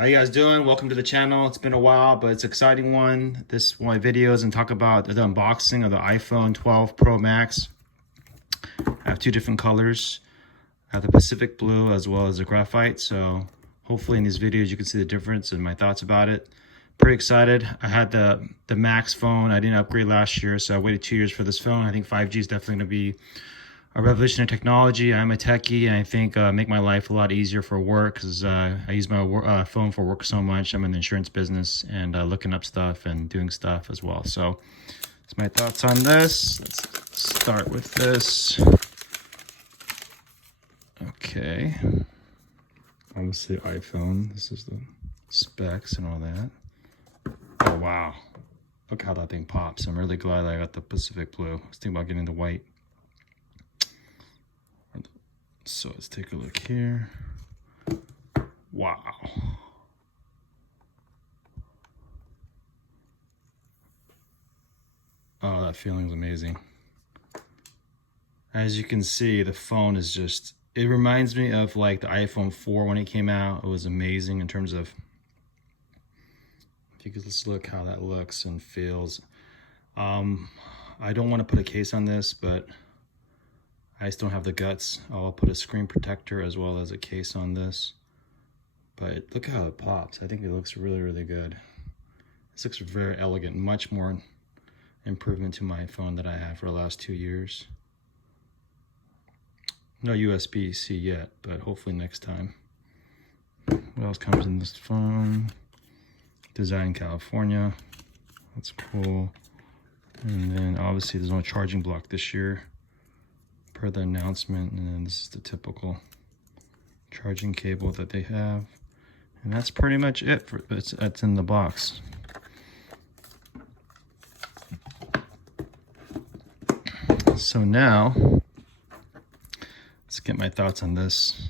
How you guys doing? Welcome to the channel. It's been a while, but it's an exciting one. This one of my videos and talk about the unboxing of the iPhone 12 Pro Max. I have two different colors. I have the Pacific Blue as well as the Graphite. So hopefully in these videos you can see the difference and my thoughts about it. Pretty excited. I had the Max phone. I didn't upgrade last year, so I waited 2 years for this phone. I think 5G is definitely going to be a revolution in technology. I'm a techie, and I think make my life a lot easier for work because I use my phone for work so much. I'm in the insurance business and looking up stuff and doing stuff as well. So that's my thoughts on this. Let's start with this. Okay. Obviously iPhone. This is the specs and all that. Oh, wow. Look how that thing pops. I'm really glad I got the Pacific Blue. I was thinking about getting the white. So let's take a look here. Wow. Oh, that feeling's amazing. As you can see, the phone is just, it reminds me of like the iPhone 4 when it came out. It was amazing in terms of, if you could just look how that looks and feels. I don't want to put a case on this, but I just don't have the guts. I'll put a screen protector as well as a case on this. But look how it pops. I think it looks really, really good. This looks very elegant, much more improvement to my phone that I had for the last 2 years. No USB-C yet, but hopefully next time. What else comes in this phone? Design in California. That's cool. And then obviously there's no charging block this year, per the announcement, and then this is the typical charging cable that they have, and that's pretty much it for that's in the box. So now let's get my thoughts on this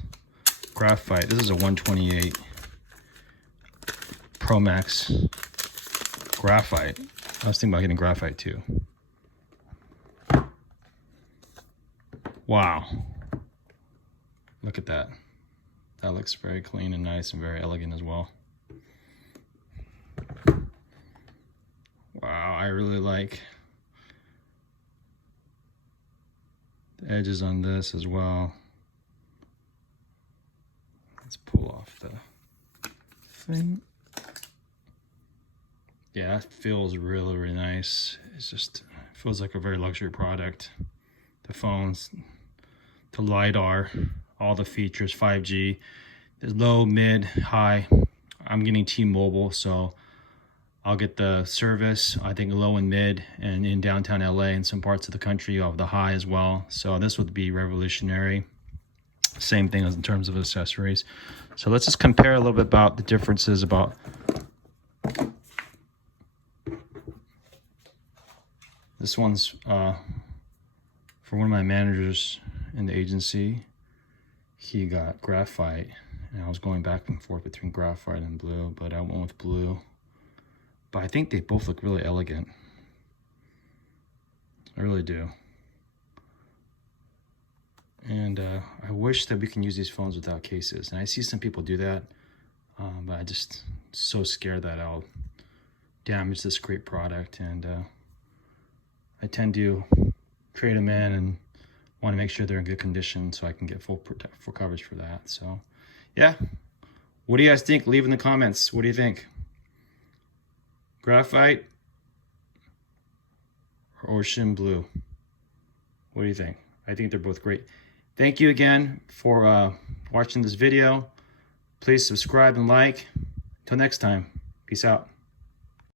Graphite. This is a 128 Pro Max Graphite. I was thinking about getting Graphite too. Wow, look at that. That looks very clean and nice and very elegant as well. Wow, I really like the edges on this as well. Let's pull off the thing. Yeah, it feels really, really nice. It's just, it feels like a very luxury product. The phones, the LiDAR, all the features, 5G, there's low, mid, high. I'm getting T-Mobile, so I'll get the service, I think low and mid, and in downtown LA and some parts of the country you have the high as well. So this would be revolutionary. Same thing as in terms of accessories. So let's just compare a little bit about the differences about this one's for one of my managers in the agency. He got Graphite, and I was going back and forth between Graphite and blue, but I went with blue. But I think they both look really elegant. I really do. And I wish that we can use these phones without cases. And I see some people do that, but I just so scared that I'll damage this great product. And I tend to trade them in and want to make sure they're in good condition so I can get full coverage for that. So yeah, what do you guys think? Leave in the comments. What do you think? Graphite or ocean blue? What do you think? I think they're both great. Thank you again for watching this video. Please subscribe and like. Until next time, peace out.